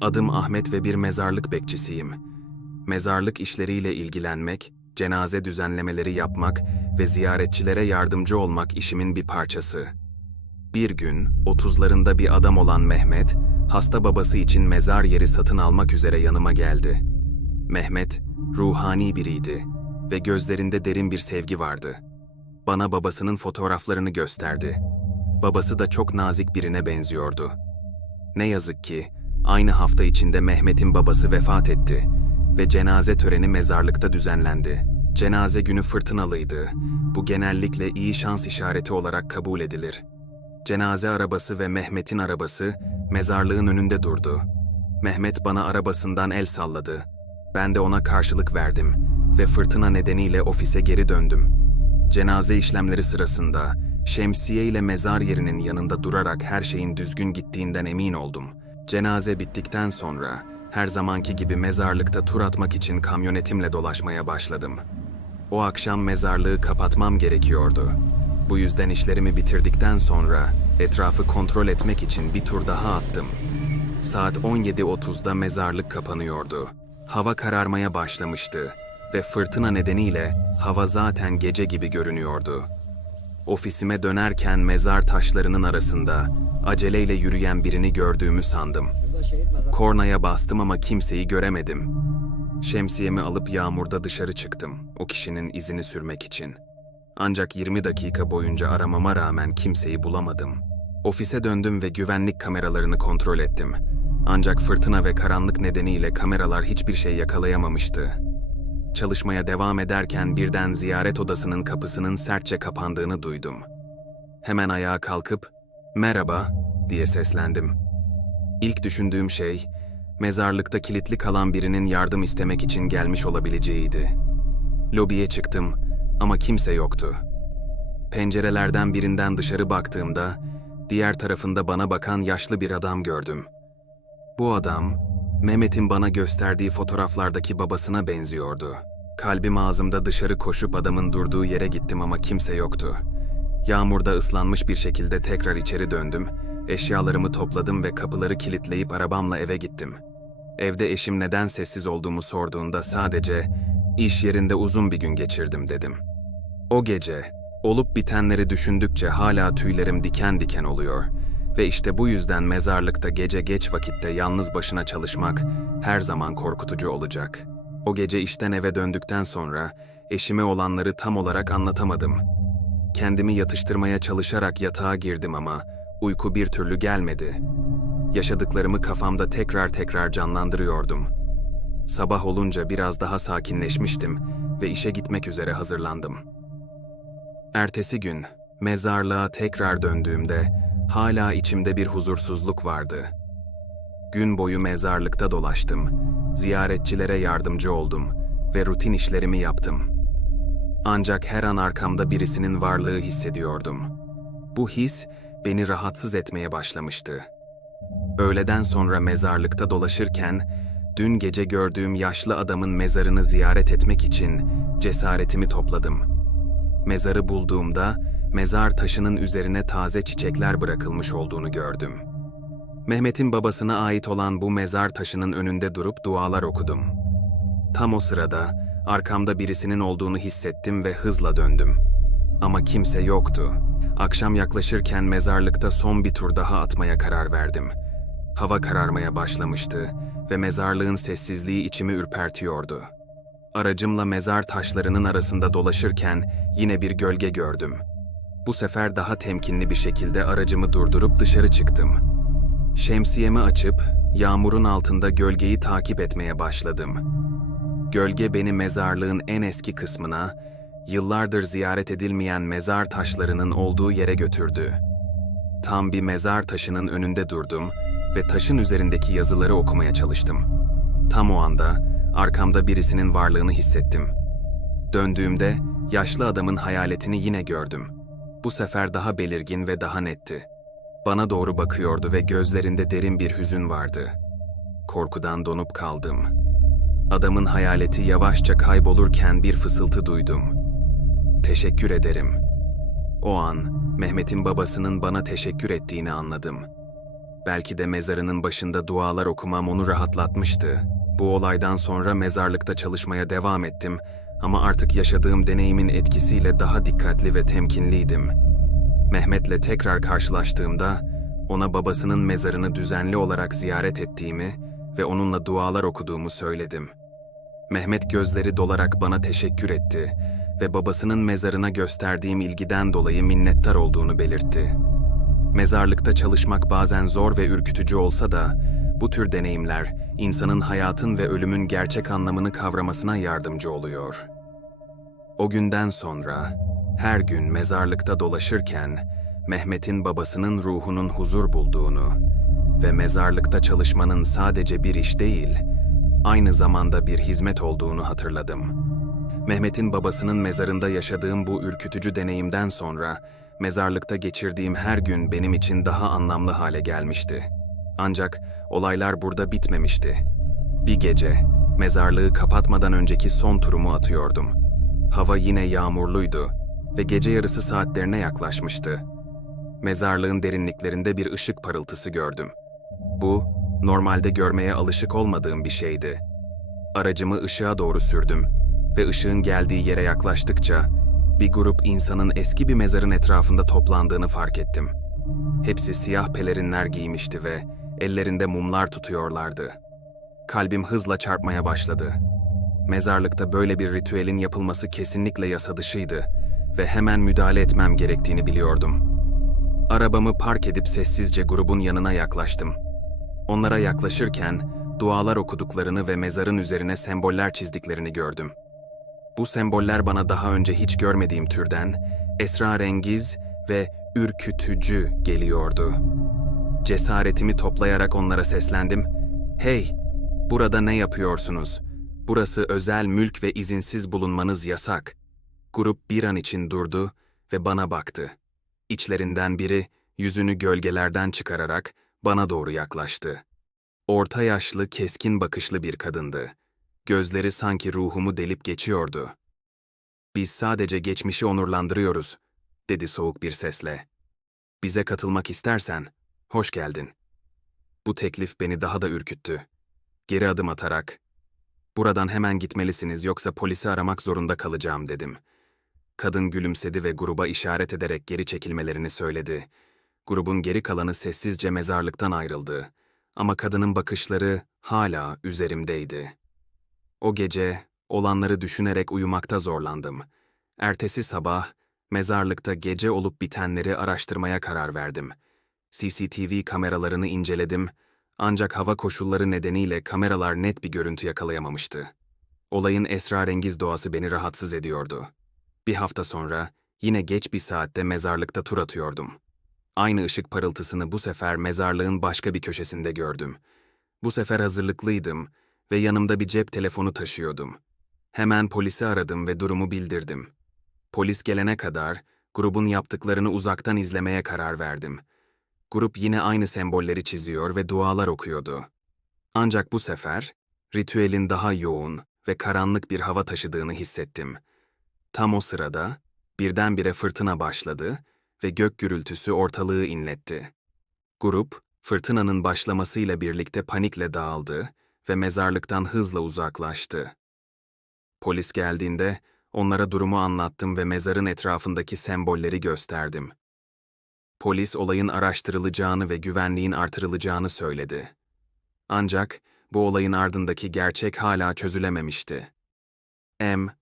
Adım Ahmet ve bir mezarlık bekçisiyim. Mezarlık işleriyle ilgilenmek, cenaze düzenlemeleri yapmak ve ziyaretçilere yardımcı olmak işimin bir parçası. Bir gün, otuzlarında bir adam olan Mehmet, hasta babası için mezar yeri satın almak üzere yanıma geldi. Mehmet, ruhani biriydi ve gözlerinde derin bir sevgi vardı. Bana babasının fotoğraflarını gösterdi. Babası da çok nazik birine benziyordu. Ne yazık ki aynı hafta içinde Mehmet'in babası vefat etti ve cenaze töreni mezarlıkta düzenlendi. Cenaze günü fırtınalıydı. Bu genellikle iyi şans işareti olarak kabul edilir. Cenaze arabası ve Mehmet'in arabası mezarlığın önünde durdu. Mehmet bana arabasından el salladı. Ben de ona karşılık verdim ve fırtına nedeniyle ofise geri döndüm. Cenaze işlemleri sırasında şemsiye ile mezar yerinin yanında durarak her şeyin düzgün gittiğinden emin oldum. Cenaze bittikten sonra her zamanki gibi mezarlıkta tur atmak için kamyonetimle dolaşmaya başladım. O akşam mezarlığı kapatmam gerekiyordu. Bu yüzden işlerimi bitirdikten sonra etrafı kontrol etmek için bir tur daha attım. Saat 17.30'da mezarlık kapanıyordu. Hava kararmaya başlamıştı ve fırtına nedeniyle hava zaten gece gibi görünüyordu. Ofisime dönerken mezar taşlarının arasında aceleyle yürüyen birini gördüğümü sandım. Kornaya bastım ama kimseyi göremedim. Şemsiyemi alıp yağmurda dışarı çıktım o kişinin izini sürmek için. Ancak 20 dakika boyunca aramama rağmen kimseyi bulamadım. Ofise döndüm ve güvenlik kameralarını kontrol ettim. Ancak fırtına ve karanlık nedeniyle kameralar hiçbir şey yakalayamamıştı. Çalışmaya devam ederken birden ziyaret odasının kapısının sertçe kapandığını duydum. Hemen ayağa kalkıp "Merhaba." diye seslendim. İlk düşündüğüm şey mezarlıkta kilitli kalan birinin yardım istemek için gelmiş olabileceğiydi. Lobiye çıktım ama kimse yoktu. Pencerelerden birinden dışarı baktığımda diğer tarafında bana bakan yaşlı bir adam gördüm. Bu adam Mehmet'in bana gösterdiği fotoğraflardaki babasına benziyordu. Kalbim ağzımda dışarı koşup adamın durduğu yere gittim ama kimse yoktu. Yağmurda ıslanmış bir şekilde tekrar içeri döndüm, eşyalarımı topladım ve kapıları kilitleyip arabamla eve gittim. Evde eşim neden sessiz olduğumu sorduğunda sadece iş yerinde uzun bir gün geçirdim dedim. O gece olup bitenleri düşündükçe hala tüylerim diken diken oluyor ve işte bu yüzden mezarlıkta gece geç vakitte yalnız başına çalışmak her zaman korkutucu olacak. O gece işten eve döndükten sonra eşime olanları tam olarak anlatamadım. Kendimi yatıştırmaya çalışarak yatağa girdim ama uyku bir türlü gelmedi. Yaşadıklarımı kafamda tekrar tekrar canlandırıyordum. Sabah olunca biraz daha sakinleşmiştim ve işe gitmek üzere hazırlandım. Ertesi gün mezarlığa tekrar döndüğümde hala içimde bir huzursuzluk vardı. Gün boyu mezarlıkta dolaştım, ziyaretçilere yardımcı oldum ve rutin işlerimi yaptım. Ancak her an arkamda birisinin varlığı hissediyordum. Bu his beni rahatsız etmeye başlamıştı. Öğleden sonra mezarlıkta dolaşırken dün gece gördüğüm yaşlı adamın mezarını ziyaret etmek için cesaretimi topladım. Mezarı bulduğumda mezar taşının üzerine taze çiçekler bırakılmış olduğunu gördüm. Mehmet'in babasına ait olan bu mezar taşının önünde durup dualar okudum. Tam o sırada arkamda birisinin olduğunu hissettim ve hızla döndüm. Ama kimse yoktu. Akşam yaklaşırken mezarlıkta son bir tur daha atmaya karar verdim. Hava kararmaya başlamıştı ve mezarlığın sessizliği içimi ürpertiyordu. Aracımla mezar taşlarının arasında dolaşırken yine bir gölge gördüm. Bu sefer daha temkinli bir şekilde aracımı durdurup dışarı çıktım. Şemsiyemi açıp yağmurun altında gölgeyi takip etmeye başladım. Gölge beni mezarlığın en eski kısmına, yıllardır ziyaret edilmeyen mezar taşlarının olduğu yere götürdü. Tam bir mezar taşının önünde durdum ve taşın üzerindeki yazıları okumaya çalıştım. Tam o anda arkamda birisinin varlığını hissettim. Döndüğümde yaşlı adamın hayaletini yine gördüm. Bu sefer daha belirgin ve daha netti. Bana doğru bakıyordu ve gözlerinde derin bir hüzün vardı. Korkudan donup kaldım. Adamın hayaleti yavaşça kaybolurken bir fısıltı duydum. Teşekkür ederim. O an Mehmet'in babasının bana teşekkür ettiğini anladım. Belki de mezarının başında dualar okumam onu rahatlatmıştı. Bu olaydan sonra mezarlıkta çalışmaya devam ettim ama artık yaşadığım deneyimin etkisiyle daha dikkatli ve temkinliydim. Mehmet'le tekrar karşılaştığımda ona babasının mezarını düzenli olarak ziyaret ettiğimi ve onunla dualar okuduğumu söyledim. Mehmet gözleri dolarak bana teşekkür etti ve babasının mezarına gösterdiğim ilgiden dolayı minnettar olduğunu belirtti. Mezarlıkta çalışmak bazen zor ve ürkütücü olsa da bu tür deneyimler insanın hayatın ve ölümün gerçek anlamını kavramasına yardımcı oluyor. O günden sonra her gün mezarlıkta dolaşırken Mehmet'in babasının ruhunun huzur bulduğunu ve mezarlıkta çalışmanın sadece bir iş değil, aynı zamanda bir hizmet olduğunu hatırladım. Mehmet'in babasının mezarında yaşadığım bu ürkütücü deneyimden sonra mezarlıkta geçirdiğim her gün benim için daha anlamlı hale gelmişti. Ancak olaylar burada bitmemişti. Bir gece mezarlığı kapatmadan önceki son turumu atıyordum. Hava yine yağmurluydu ve gece yarısı saatlerine yaklaşmıştı. Mezarlığın derinliklerinde bir ışık parıltısı gördüm. Bu, normalde görmeye alışık olmadığım bir şeydi. Aracımı ışığa doğru sürdüm ve ışığın geldiği yere yaklaştıkça bir grup insanın eski bir mezarın etrafında toplandığını fark ettim. Hepsi siyah pelerinler giymişti ve ellerinde mumlar tutuyorlardı. Kalbim hızla çarpmaya başladı. Mezarlıkta böyle bir ritüelin yapılması kesinlikle yasa dışıydı ve hemen müdahale etmem gerektiğini biliyordum. Arabamı park edip sessizce grubun yanına yaklaştım. Onlara yaklaşırken dualar okuduklarını ve mezarın üzerine semboller çizdiklerini gördüm. Bu semboller bana daha önce hiç görmediğim türden esrarengiz ve ürkütücü geliyordu. Cesaretimi toplayarak onlara seslendim. Hey, burada ne yapıyorsunuz? Burası özel mülk ve izinsiz bulunmanız yasak. Grup bir an için durdu ve bana baktı. İçlerinden biri yüzünü gölgelerden çıkararak bana doğru yaklaştı. Orta yaşlı, keskin bakışlı bir kadındı. Gözleri sanki ruhumu delip geçiyordu. Biz sadece geçmişi onurlandırıyoruz, dedi soğuk bir sesle. Bize katılmak istersen, hoş geldin. Bu teklif beni daha da ürküttü. Geri adım atarak, buradan hemen gitmelisiniz yoksa polisi aramak zorunda kalacağım dedim. Kadın gülümsedi ve gruba işaret ederek geri çekilmelerini söyledi. Grubun geri kalanı sessizce mezarlıktan ayrıldı. Ama kadının bakışları hala üzerimdeydi. O gece olanları düşünerek uyumakta zorlandım. Ertesi sabah mezarlıkta gece olup bitenleri araştırmaya karar verdim. CCTV kameralarını inceledim ancak hava koşulları nedeniyle kameralar net bir görüntü yakalayamamıştı. Olayın esrarengiz doğası beni rahatsız ediyordu. Bir hafta sonra yine geç bir saatte mezarlıkta tur atıyordum. Aynı ışık parıltısını bu sefer mezarlığın başka bir köşesinde gördüm. Bu sefer hazırlıklıydım ve yanımda bir cep telefonu taşıyordum. Hemen polisi aradım ve durumu bildirdim. Polis gelene kadar grubun yaptıklarını uzaktan izlemeye karar verdim. Grup yine aynı sembolleri çiziyor ve dualar okuyordu. Ancak bu sefer ritüelin daha yoğun ve karanlık bir hava taşıdığını hissettim. Tam o sırada birdenbire fırtına başladı ve gök gürültüsü ortalığı inletti. Grup, fırtınanın başlamasıyla birlikte panikle dağıldı ve mezarlıktan hızla uzaklaştı. Polis geldiğinde onlara durumu anlattım ve mezarın etrafındaki sembolleri gösterdim. Polis olayın araştırılacağını ve güvenliğin artırılacağını söyledi. Ancak bu olayın ardındaki gerçek hala çözülememişti. M